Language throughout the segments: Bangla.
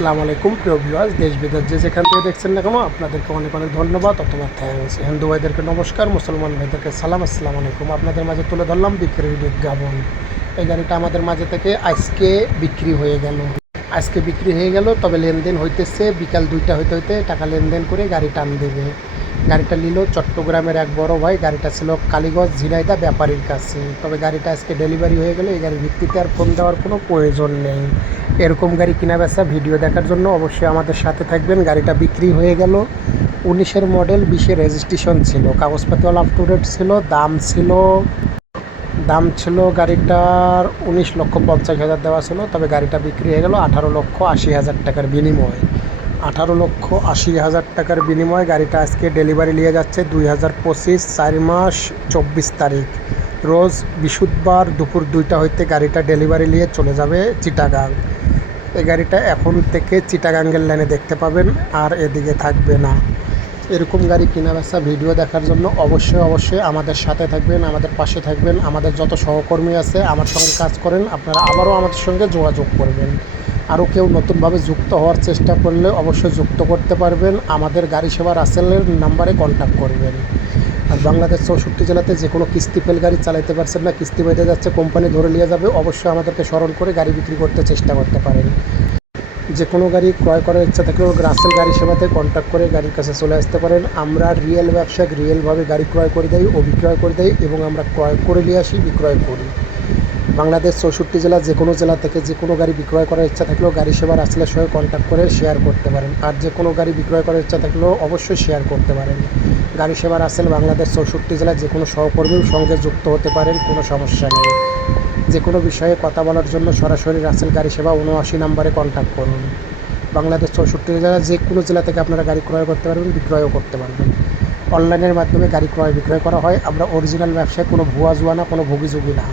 আসসালামু আলাইকুম প্রিয় ভিউয়ার্স, দেশ বিদেশ যে যেখান থেকে দেখছেন না কেন আপনাদেরকে অনেক অনেক ধন্যবাদ অথবা থ্যাঙ্কস। হিন্দু ভাইদেরকে নমস্কার, মুসলমান ভাইদেরকে সালাম, আসসালামু আলাইকুম। আপনাদের মাঝে তুলে ধরলাম বিক্রির বিজ্ঞাপন। এই গাড়িটা আমাদের মাঝে থেকে আজকে বিক্রি হয়ে গেল। তবে লেনদেন হইতেছে বিকাল 2টা হইতে হইতে টাকা লেনদেন করে গাড়ি টান দেবে। গাড়িটা নিল চট্টগ্রামের এক বড় ভাই। গাড়িটা ছিল কালীগঞ্জ ঝিনাইদহ ব্যাপারীর কাছে। তবে গাড়িটা আজকে ডেলিভারি হয়ে গেলে এই গাড়ির ভিত্তিতে আর ফোন দেওয়ার কোনো প্রয়োজন নেই। এরকম গাড়ি কেনা বেচা ভিডিও দেখার জন্য অবশ্যই আমাদের সাথে থাকবেন। গাড়িটা বিক্রি হয়ে গেল। 19-এর মডেল, 20-এর রেজিস্ট্রেশন ছিল, কাগজপাতি অল আপ টু ডেট ছিল। দাম ছিল গাড়িটার 19,50,000 দেওয়া ছিল। তবে গাড়িটা বিক্রি হয়ে গেল 18,80,000 টাকার বিনিময়ে। 18,80,000 টাকার বিনিময়ে গাড়িটা আজকে ডেলিভারি নিয়ে যাচ্ছে 2025 4 মাস 24 তারিখ রোজ বৃহস্পতিবার দুপুর 2টা হইতে গাড়িটা ডেলিভারি নিয়ে চলে যাবে চিটাগাং। এই গাড়িটা এখন থেকে চিটাগাঙ্গের লাইনে দেখতে পাবেন, আর এদিকে থাকবে না। এরকম গাড়ি কেনা বেচা ভিডিও দেখার জন্য অবশ্যই আমাদের সাথে থাকবেন, আমাদের পাশে থাকবেন। আমাদের যত সহকর্মী আছে আমার সঙ্গে কাজ করেন, আপনারা আবারও আমাদের সঙ্গে যোগাযোগ করবেন। আরও কেউ নতুনভাবে যুক্ত হওয়ার চেষ্টা করলে অবশ্যই যুক্ত করতে পারবেন। আমাদের গাড়ি সেবা রাসেলের নাম্বারে কন্ট্যাক্ট করবেন। আর বাংলাদেশ 64 জেলাতে যে কোনো কিস্তি ফেল গাড়ি চালাতে পারছেন না, কিস্তি বেঁধে যাচ্ছে, কোম্পানি ধরে নিয়ে যাবে, অবশ্যই আমাদেরকে স্মরণ করে গাড়ি বিক্রি করতে চেষ্টা করতে পারেন। যে কোনো গাড়ি ক্রয় করার ইচ্ছা থাকলেও রাসেল গাড়ি সেবাতে কন্ট্যাক্ট করে গাড়ির কাছে চলে আসতে পারেন। আমরা রিয়েল ব্যবসায়িক রিয়েলভাবে গাড়ি ক্রয় করে দেই ও বিক্রয় করে দেই, এবং আমরা ক্রয় করে নিয়ে আসি, বিক্রয় করি। বাংলাদেশ 64 জেলা যে কোনো জেলা থেকে যে কোনো গাড়ি বিক্রয় করার ইচ্ছা থাকলেও গাড়ি সেবা রাসেলের সঙ্গে কন্ট্যাক্ট করে শেয়ার করতে পারেন। আর যে কোনো গাড়ি বিক্রয় করার ইচ্ছা থাকলেও অবশ্যই শেয়ার করতে পারেন। গাড়ি সেবা রাসেল বাংলাদেশ 64 জেলার যে কোনো সহকর্মীর সঙ্গে যুক্ত হতে পারেন, কোনো সমস্যা নেই। যে কোনো বিষয়ে কথা বলার জন্য সরাসরি রাসেল গাড়ি সেবা 79 নাম্বারে কন্ট্যাক্ট করুন। বাংলাদেশ 64 জেলা যে কোনো জেলা থেকে আপনারা গাড়ি ক্রয় করতে পারবেন, বিক্রয়ও করতে পারবেন। অনলাইনের মাধ্যমে গাড়ি ক্রয় বিক্রয় করা হয়। আমরা অরিজিনাল ব্যবসায় কোনো ভুয়া জুয়া না, কোনো ভুগিঝুগি না।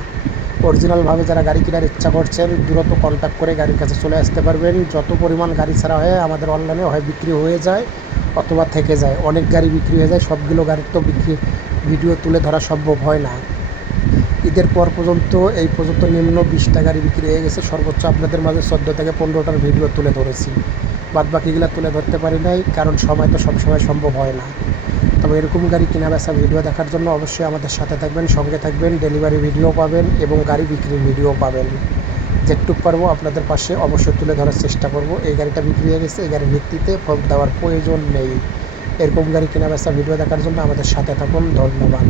অরিজিনালভাবে যারা গাড়ি কেনার ইচ্ছা করছেন দ্রুত কন্ট্যাক্ট করে গাড়ির কাছে চলে আসতে পারবেন। যত পরিমাণ গাড়ি ছাড়া হয় আমাদের অনলাইনে হয় বিক্রি হয়ে যায় অথবা থেকে যায়। অনেক গাড়ি বিক্রি হয়ে যায়, সবগুলো গাড়ির তো ভিডিও তুলে ধরা সম্ভব হয় না। ঈদের পর পর্যন্ত এই পর্যন্ত নিম্ন 20টা গাড়ি বিক্রি হয়ে গেছে। সর্বোচ্চ আপনাদের মাঝে 14 থেকে 15টার ভিডিও তুলে ধরেছি। বাদবাকিগুলো তুলে ধরতে পারি নাই, কারণ সময় তো সবসময় সম্ভব হয় না। তবে এরকম গাড়ি কেনা বেচা ভিডিও দেখার জন্য অবশ্যই আমাদের সাথে থাকবেন, সঙ্গে থাকবেন। ডেলিভারি ভিডিও পাবেন এবং গাড়ি বিক্রির ভিডিও পাবেন। যেটুকু পারবো আপনাদের পাশে অবশ্যই তুলে ধরার চেষ্টা করব। এই গাড়িটা বিক্রি হয়ে গেছে, এই গাড়ির ভিত্তিতে ফোন দেওয়ার প্রয়োজন নেই। এরকম গাড়ি কেনা বেচা ভিডিও দেখার জন্য আমাদের সাথে থাকুন। ধন্যবাদ।